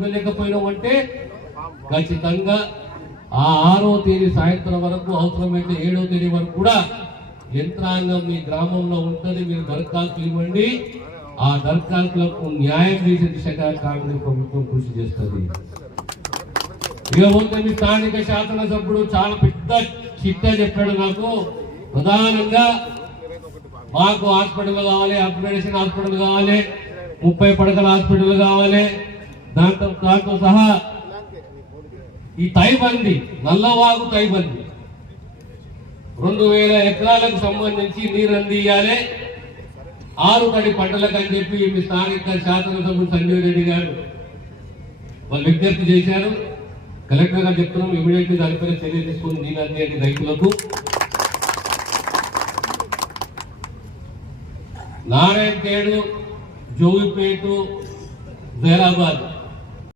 వెళ్ళకపోయినామంటే ఖచ్చితంగా ఆ 6వ తేదీ సాయంత్రం వరకు అవసరమైతే 7వ తేదీ వరకు కూడా యంత్రాంగం మీ గ్రామంలో ఉంటుంది. మీరు దరఖాస్తులు ఇవ్వండి. ఆ దరఖాస్తులకు న్యాయం చేసే దిశగా కాంగ్రెస్ ప్రభుత్వం కృషి చేస్తుంది. ఇకపోతే మీ స్థానిక శాసనసభ్యుడు చాలా పెద్ద చిట్టా చెప్పాడు. నాకు ప్రధానంగా మాకు హాస్పిటల్ కావాలి, అప్గ్రేడేషన్ హాస్పిటల్ కావాలి, 30 పడకల హాస్పిటల్ కావాలి, దాంతో సహా ఈ తైబంది నల్లవాగు తైబంది 2000 ఎకరాలకు సంబంధించి నీరు అందియాలి 6 తడి పంటలకు అని చెప్పి మీ స్థానిక శాసనసభ్యుడు సంజయ్ రెడ్డి గారు వాళ్ళు విజ్ఞప్తి చేశారు. కలెక్టర్ గారు చెప్తున్నాం, ఇమీడియట్లీ దానిపైన చర్య తీసుకుని నీరు అందియండి రైతులకు. నారాయణఖేడ్, జోగిపేట, జైరాబాద్